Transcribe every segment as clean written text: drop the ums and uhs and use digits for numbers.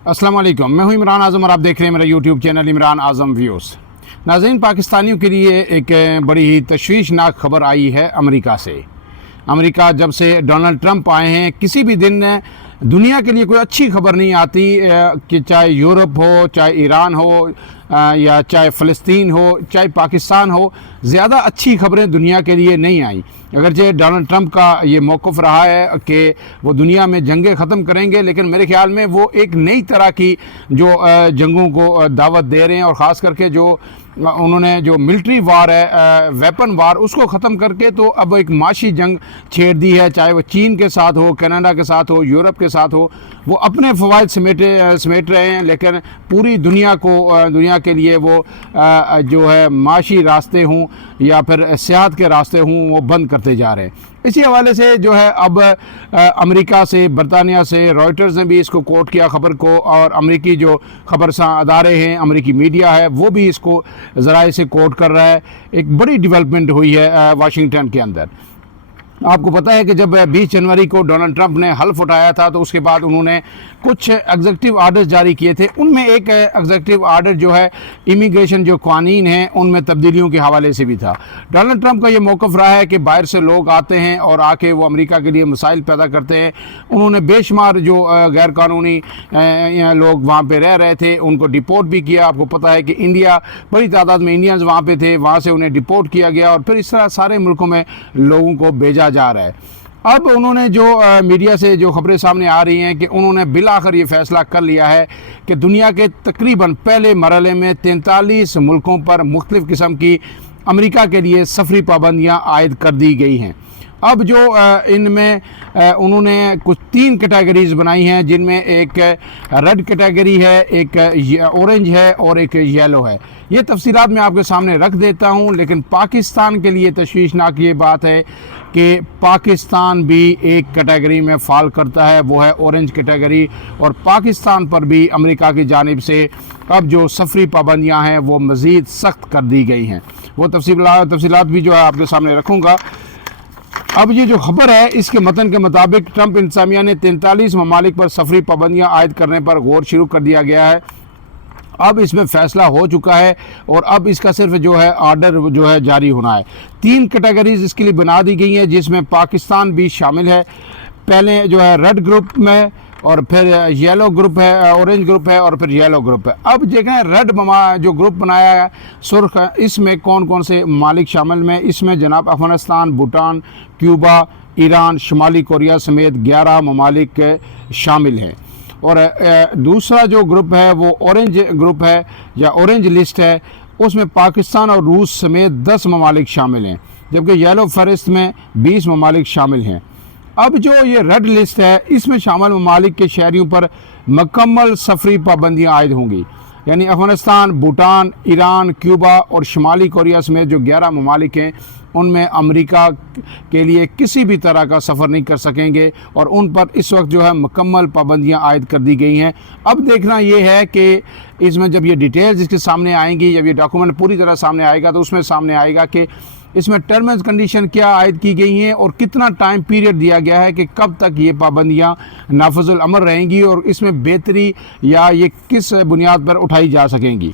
अस्सलाम वालेकुम, मैं हूं इमरान आज़म और आप देख रहे हैं मेरा यूट्यूब चैनल इमरान आज़म व्यूज़। नाज़रीन, पाकिस्तानियों के लिए एक बड़ी ही तशवीशनाक खबर आई है अमेरिका से। अमेरिका जब से डोनाल्ड ट्रंप आए हैं, किसी भी दिन दुनिया के लिए कोई अच्छी खबर नहीं आती कि चाहे यूरोप हो, चाहे ईरान हो, या चाहे फ़लस्तीन हो, चाहे पाकिस्तान हो, ज़्यादा अच्छी खबरें दुनिया के लिए नहीं आई। अगरचे डोनाल्ड ट्रंप का ये मौक़िफ़ रहा है कि वो दुनिया में जंगें ख़त्म करेंगे, लेकिन मेरे ख़्याल में वो एक नई तरह की जो जंगों को दावत दे रहे हैं, और ख़ास करके जो उन्होंने जो मिलिट्री वार है, वेपन वार, उसको ख़त्म करके तो अब एक माशी जंग छेड़ दी है। चाहे वो चीन के साथ हो, कनाडा के साथ हो, यूरोप के साथ हो, वो अपने फ़वाइद समेट रहे हैं, लेकिन पूरी दुनिया के लिए वो जो है माशी रास्ते हों या फिर सियाहत के रास्ते हों, वो बंद करते जा रहे हैं। इसी हवाले से जो है अब अमेरिका से, बरतानिया से रॉयटर्स ने भी इसको कोट किया खबर को, और अमेरिकी जो खबरसां अदारे हैं, अमेरिकी मीडिया है, वो भी इसको ज़राए से कोट कर रहा है। एक बड़ी डेवलपमेंट हुई है वाशिंगटन के अंदर। आपको पता है कि जब 20 जनवरी को डोनाल्ड ट्रंप ने हल्फ उठाया था, तो उसके बाद उन्होंने कुछ एग्जीक्यूटिव आर्डर्स जारी किए थे। उनमें एक एग्जीक्यूटिव आर्डर जो है इमिग्रेशन जो कानून हैं उनमें तब्दीलियों के हवाले से भी था। डोनाल्ड ट्रंप का ये मौक़िफ़ रहा है कि बाहर से लोग आते हैं और आके वो अमेरिका के लिए मसाइल पैदा करते हैं। उन्होंने बेशुमार जो गैर कानूनी लोग वहाँ पर रह रहे थे उनको डिपोर्ट भी किया। आपको पता है कि इंडिया, बड़ी तादाद में इंडियंस वहाँ पर थे, वहाँ से उन्हें डिपोर्ट किया गया, और फिर इस तरह सारे मुल्कों में लोगों को भेजा जा रहा है। अब उन्होंने जो मीडिया से जो खबरें सामने आ रही हैं कि उन्होंने बिलाखिर ये फैसला कर लिया है कि दुनिया के तकरीबन पहले मरहले में 43 मुल्कों पर मुख्तलिफ़ किस्म की अमेरिका के लिए सफरी पाबंदियाँ आयद कर दी गई हैं। अब जो इनमें उन्होंने कुछ 3 कैटेगरीज बनाई हैं, जिनमें एक रेड कैटेगरी है, एक ऑरेंज है और एक येलो है। ये तफसीलात मैं आपके सामने रख देता हूँ, लेकिन पाकिस्तान के लिए तशवीशनाक ये बात है कि पाकिस्तान भी एक कैटेगरी में फ़ाल करता है, वो है ऑरेंज कैटेगरी, और पाकिस्तान पर भी अमेरिका की जानिब से अब जो सफरी पाबंदियाँ हैं वो मज़ीद सख्त कर दी गई हैं। वो तफसीलात भी जो है आपके सामने रखूँगा। अब ये जो खबर है, इसके मतन के मुताबिक ट्रंप इंतज़ामिया ने 43 ममालिक पर सफरी पाबंदियाँ आयद करने पर गौर शुरू कर दिया गया है। अब इसमें फ़ैसला हो चुका है और अब इसका सिर्फ जो है आर्डर जो है जारी होना है। 3 कैटेगरीज इसके लिए बना दी गई हैं, जिसमें पाकिस्तान भी शामिल है। पहले जो है रेड ग्रुप में, और फिर येलो ग्रुप है, ऑरेंज ग्रुप है, और फिर येलो ग्रुप है। अब देखें रेड जो ग्रुप बनाया है सुर्ख, इसमें कौन कौन से ममालिक शामिल में, इसमें जनाब अफ़गानिस्तान, भूटान, क्यूबा, ईरान, शुमाली कोरिया समेत 11 ममालिक शामिल हैं। और दूसरा जो ग्रुप है वो ऑरेंज ग्रुप है या ऑरेंज लिस्ट है, उसमें पाकिस्तान और रूस समेत 10 ममालिक शामिल हैं, जबकि येलो फहरिस्त में 20 ममालिक शामिल हैं। अब जो ये रेड लिस्ट है, इसमें शामिल ममालिक के शहरियों पर मुकम्मल सफरी पाबंदियाँ आयद होंगी, यानी अफ़गानिस्तान, भूटान, ईरान, क्यूबा और शुमाली कोरिया समेत जो 11 ममालिक हैं, उनमें अमेरिका के लिए किसी भी तरह का सफ़र नहीं कर सकेंगे, और उन पर इस वक्त जो है मुकम्मल पाबंदियाँ आयद कर दी गई हैं। अब देखना ये है कि इसमें जब ये डिटेल्स इसके सामने आएंगी, जब ये डॉक्यूमेंट पूरी तरह सामने आएगा, तो उसमें सामने आएगा कि इसमें टर्म एंड कंडीशन क्या आयद की गई हैं और कितना टाइम पीरियड दिया गया है कि कब तक ये पाबंदियाँ नाफिजुल अमल रहेंगी, और इसमें बेहतरी या ये किस बुनियाद पर उठाई जा सकेंगी।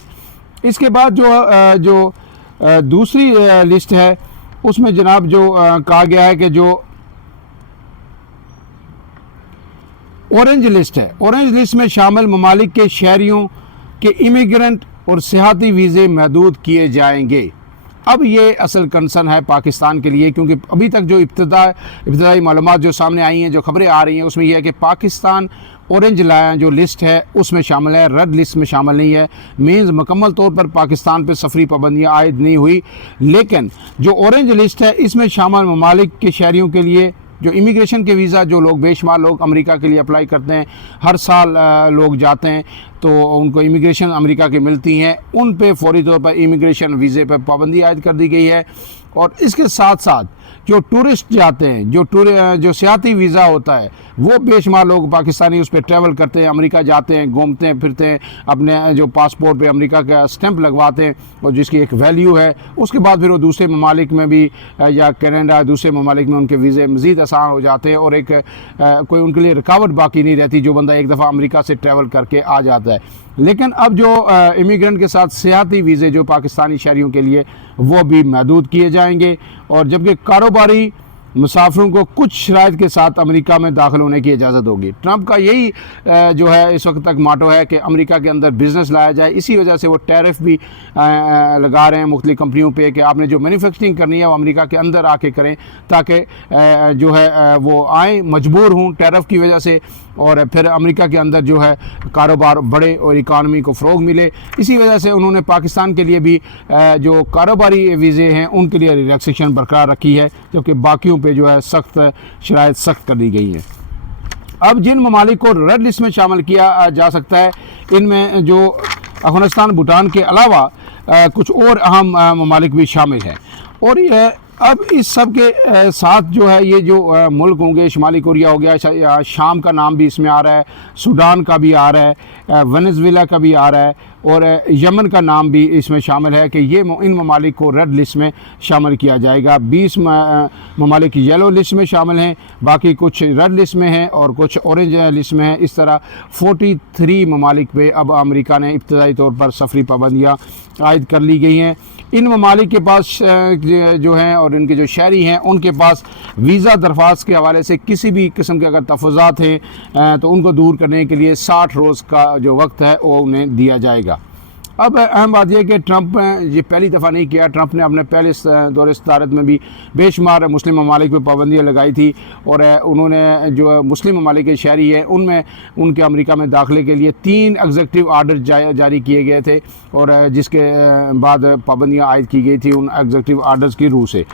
इसके बाद जो दूसरी लिस्ट है, उसमें जनाब जो कहा गया है कि जो ऑरेंज लिस्ट है, ऑरेंज लिस्ट में शामिल ममालिक के शहरियों के इमिग्रेंट और सियाहती वीज़े महदूद किए जाएंगे। अब ये असल कंसर्न है पाकिस्तान के लिए, क्योंकि अभी तक जो इब्तदाई मालूमात जो सामने आई हैं, जो खबरें आ रही हैं, उसमें यह है कि पाकिस्तान ऑरेंज जो लिस्ट है उसमें शामिल है, रेड लिस्ट में शामिल नहीं है। मीन्स मुकम्मल तौर पर पाकिस्तान पर सफरी पाबंदियाँ आयद नहीं हुई, लेकिन जो ऑरेंज लिस्ट है इसमें शामिल ममालिक के शहरियों के लिए जो इमिग्रेशन के वीज़ा, जो लोग बेशुमार लोग अमेरिका के लिए अप्लाई करते हैं, हर साल लोग जाते हैं तो उनको इमिग्रेशन अमेरिका की मिलती हैं, उन पे फौरी तौर पर इमिग्रेशन वीज़े पर पाबंदी आयद कर दी गई है। और इसके साथ साथ जो टूरिस्ट जाते हैं, जो सियाती वीज़ा होता है, वो बेशुमार लोग पाकिस्तानी उस पर ट्रैवल करते हैं, अमेरिका जाते हैं, घूमते हैं फिरते हैं, अपने जो पासपोर्ट पे अमेरिका का स्टैंप लगवाते हैं और जिसकी एक वैल्यू है। उसके बाद फिर वो दूसरे ममालिक में भी या कनाडा दूसरे ममालिक में उनके वीज़े मज़ीद आसान हो जाते हैं और एक कोई उनके लिए रुकावट बाकी नहीं रहती जो बंदा एक दफ़ा अमेरिका से ट्रैवल करके आ जाता है। लेकिन अब जो इमिग्रेंट के साथ सियाती वीज़े जो पाकिस्तानी शहरियों के लिए वो भी महदूद किए जाएंगे, और जबकि कारोबारी मुसाफिरों को कुछ शराइत के साथ अमेरिका में दाखिल होने की इजाज़त होगी। ट्रंप का यही जो है इस वक्त तक माटो है कि अमेरिका के अंदर बिज़नेस लाया जाए। इसी वजह से वो टैरिफ भी लगा रहे हैं मुख्तलिफ़ कंपनियों पे कि आपने जो मैन्युफैक्चरिंग करनी है वो अमेरिका के अंदर आके करें, ताकि जो है वो आए मजबूर हों टैरिफ की वजह से, और फिर अमेरिका के अंदर जो है कारोबार बढ़े और इकानमी को फ़रोग मिले। इसी वजह से उन्होंने पाकिस्तान के लिए भी जो कारोबारी वीज़े हैं उनके लिए रिलैक्सेशन बरकरार रखी है, जबकि बाकियों पे जो है सख्त शराइत सख्त कर दी गई है। अब जिन ममालिक को रेड लिस्ट में शामिल किया जा सकता है, इनमें जो अफगानिस्तान भूटान के अलावा कुछ और अहम ममालिक भी शामिल हैं। और ये अब इस सब के साथ जो है ये जो मुल्क होंगे, शुमाली कोरिया हो गया, शाम का नाम भी इसमें आ रहा है, सूडान का भी आ रहा है, वेनेजुएला का भी आ रहा है, और यमन का नाम भी इसमें शामिल है कि ये इन ममालिक को रेड लिस्ट में शामिल किया जाएगा। 20 ममालिक येलो लिस्ट में शामिल हैं, बाकी कुछ रेड लिस्ट में हैं और कुछ ऑरेंज लिस्ट में हैं। इस तरह 43 ममालिक पे अब अमेरिका ने इब्तदाई तौर पर सफरी पाबंदियाँ आयद कर ली गई हैं। इन ममालिक के पास जो हैं और इनके जो शहरी हैं उनके पास वीज़ा दरख्वास्त के हवाले से किसी भी किस्म के अगर तफज़ात हैं तो उनको दूर करने के लिए 60 रोज़ का जो वक्त है वो उन्हें दिया जाएगा। अब अहम बात यह कि ट्रंप ये पहली दफ़ा नहीं किया। ट्रंप ने अपने पहले दौरे सदारत में भी बेशुमार मुस्लिम ममालिक पर पाबंदियाँ लगाई थी, और उन्होंने जो मुस्लिम ममालिक के शहरी हैं उनमें उनके अमेरिका में दाखिले के लिए 3 एग्जीक्यूटिव आर्डर जारी किए गए थे, और जिसके बाद पाबंदियाँ आयद की गई थी उन एग्जीक्यूटिव आर्डर्स की रूह से।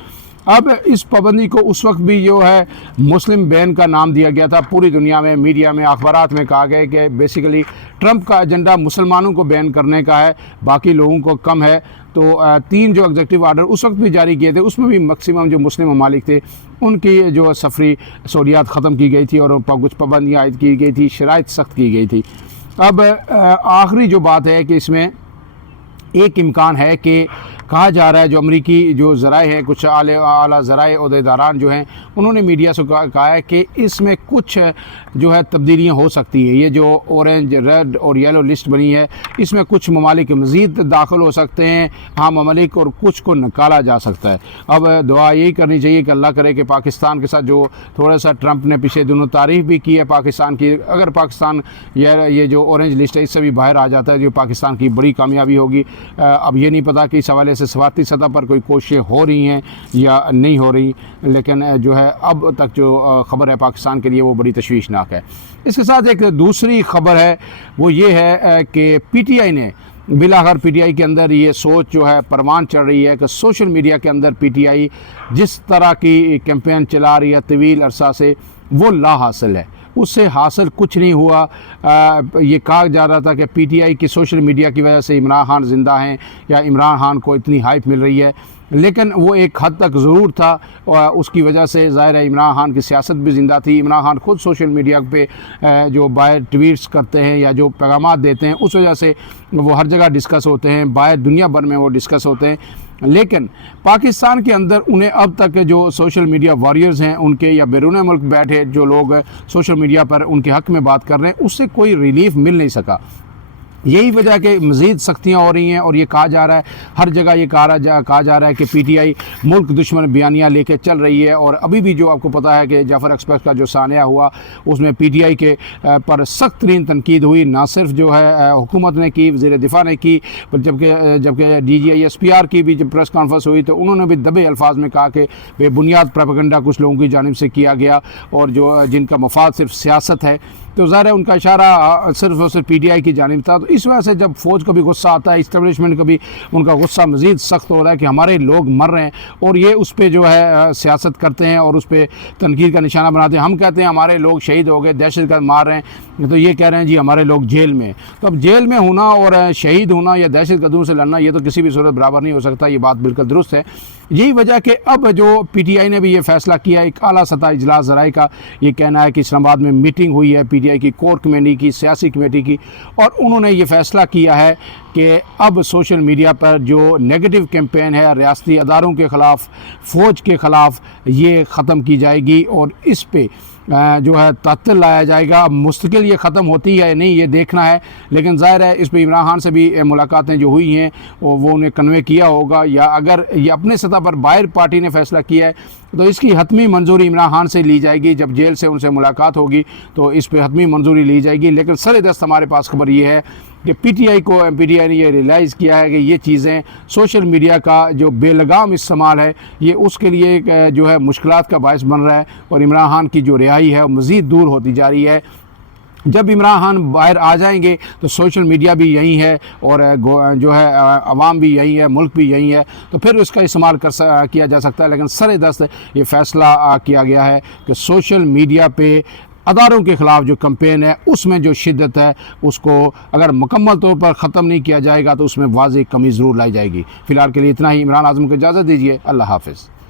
अब इस पाबंदी को उस वक्त भी जो है मुस्लिम बैन का नाम दिया गया था। पूरी दुनिया में मीडिया में अखबारात में कहा गया कि बेसिकली ट्रंप का एजेंडा मुसलमानों को बैन करने का है, बाकी लोगों को कम है। तो 3 जो एग्जीक्यूटिव आर्डर उस वक्त भी जारी किए थे उसमें भी मैक्सिमम जो मुस्लिम ममालिक थे उनकी जो सफरी सहूलियात ख़त्म की गई थी और उन पर कुछ पाबंदियाँ आयद की गई थी, शराइत सख्त की गई थी। अब आखिरी जो बात है कि इसमें एक इम्कान है कि कहा जा रहा है जो अमरीकी जो ज़राए हैं, कुछ आला ज़राए ओहदेदारान जो हैं उन्होंने मीडिया से कहा है कि इसमें कुछ जो है तब्दीलियाँ हो सकती हैं। ये जो ऑरेंज, रेड और येलो लिस्ट बनी है इसमें कुछ ममालिक मज़ीद दाखिल हो सकते हैं, हाँ ममालिक, और कुछ को निकाला जा सकता है। अब दुआ यही करनी चाहिए कि अल्लाह करे कि पाकिस्तान के साथ जो थोड़ा सा ट्रंप ने पिछले दिनों तारीफ़ भी की है पाकिस्तान की, अगर पाकिस्तान ये जो ऑरेंज लिस्ट है इससे भी बाहर आ जाता है जो पाकिस्तान की बड़ी कामयाबी होगी। अब ये नहीं पता कि इस हवाले से सफारती सतह पर कोई कोशिशें हो रही हैं या नहीं हो रही, लेकिन जो है अब तक जो ख़बर है पाकिस्तान के लिए वो बड़ी तशवीशनाक है। इसके साथ एक दूसरी ख़बर है वो ये है कि PTI ने बिलाखिर PTI के अंदर ये सोच जो है परवान चढ़ रही है कि सोशल मीडिया के अंदर PTI जिस तरह की कैंपेन चला रही है तवील अरसा से वो ला हासिल है, उससे हासिल कुछ नहीं हुआ। ये कहा जा रहा था कि PTI की सोशल मीडिया की वजह से इमरान खान ज़िंदा हैं या इमरान खान को इतनी हाइप मिल रही है, लेकिन वो एक हद तक ज़रूर था और उसकी वजह से ज़ाहिर है इमरान खान की सियासत भी ज़िंदा थी। इमरान खान खुद सोशल मीडिया पे जो बाहर ट्वीट्स करते हैं या जो पैगाम देते हैं उस वजह से वो हर जगह डिस्कस होते हैं, बाहर दुनिया भर में वो डिस्कस होते हैं। लेकिन पाकिस्तान के अंदर उन्हें अब तक जो सोशल मीडिया वॉरियर्स हैं उनके या बैरून मुल्क बैठे जो लोग सोशल मीडिया पर उनके हक़ में बात कर रहे हैं उससे कोई रिलीफ मिल नहीं सका। यही वजह कि मज़ीद सख्तियाँ हो रही हैं और ये कहा जा रहा है, हर जगह ये कहा जा रहा है कि PTI मुल्क दुश्मन बयानियाँ लेके चल रही है। और अभी भी जो आपको पता है कि जाफ़र एक्सप्रेस का जो सानिया हुआ उसमें PTI के पर सख्त तरीन तनकीद हुई, ना सिर्फ जो है हुकूमत ने की, वज़ीर दिफा ने की, जबकि DGI SPR की भी जब प्रेस कॉन्फ्रेंस हुई तो उन्होंने भी दबे अल्फाज में कहा कि बेबुनियाद प्रोपेगेंडा कुछ लोगों की जानिब से किया गया और जो जिनका मफाद सिर्फ सियासत है। तो ज़ाहिर है उनका इशारा सिर्फ और सिर्फ PTI की जानिब था। तो इस वजह से जब फ़ौज का भी गुस्सा आता है, इस्टेब्लिशमेंट का भी उनका गुस्सा मज़ीद सख्त हो रहा है कि हमारे लोग मर रहे हैं, और ये उस पर जो है सियासत करते हैं और उस पर तनकीद का निशाना बनाते हैं। हम कहते हैं हमारे लोग शहीद हो गए, दहशतगर्द मार रहे हैं, तो ये कह रहे हैं जी हमारे लोग जेल में। तो अब जेल में होना और शहीद होना या दहशतगर्दों से लड़ना ये तो किसी भी सूरत बराबर नहीं हो सकता, ये बात बिल्कुल दुरुस्त है। यही वजह कि अब जो पीटीआई ने भी ये फैसला किया, एक आला सतह इजलास ज़राए का ये कहना है कि इस्लामाबाद में मीटिंग हुई है पीटीआई की कोर कमेटी की, सियासी कमेटी की, और उन्होंने ये फैसला किया है कि अब सोशल मीडिया पर जो नेगेटिव कैंपेन है रियासती अदारों के ख़िलाफ़, फ़ौज के ख़िलाफ़, ये ख़त्म की जाएगी और इस पे जो है तात्तिल लाया जाएगा। मुस्तकिल ये ख़त्म होती है या नहीं ये देखना है, लेकिन ज़ाहिर है इस पर इमरान खान से भी मुलाकातें जो हुई हैं वो उन्हें कन्वे किया होगा, या अगर ये अपने सतह पर बाहर पार्टी ने फ़ैसला किया है तो इसकी हतमी मंजूरी इमरान खान से ली जाएगी। जब जेल से उनसे मुलाकात होगी तो इस पर हतमी मंजूरी ली जाएगी। लेकिन सरेदस्त हमारे पास खबर ये है कि पीटीआई ने ये रियलाइज़ किया है कि ये चीज़ें सोशल मीडिया का जो बेलगाम इस्तेमाल है ये उसके लिए जो है मुश्किलात का बायस बन रहा है, और इमरान खान की जो रिहाई है वो मज़ीद दूर होती जा रही है। जब इमरान खान बाहर आ जाएंगे तो सोशल मीडिया भी यही है और जो है अवाम भी यही है, मुल्क भी यही है, तो फिर उसका इस्तेमाल किया जा सकता है। लेकिन सरेदस्त ये फ़ैसला किया गया है कि सोशल मीडिया पे अदारों के ख़िलाफ़ जो कैंपेन है उसमें जो शिद्दत है उसको अगर मुकम्मल तौर पर ख़त्म नहीं किया जाएगा तो उसमें वाज़ेह कमी ज़रूर लाई जाएगी। फ़िलहाल के लिए इतना ही। इमरान आज़म को इजाज़त दीजिए। अल्लाह हाफ़िज़।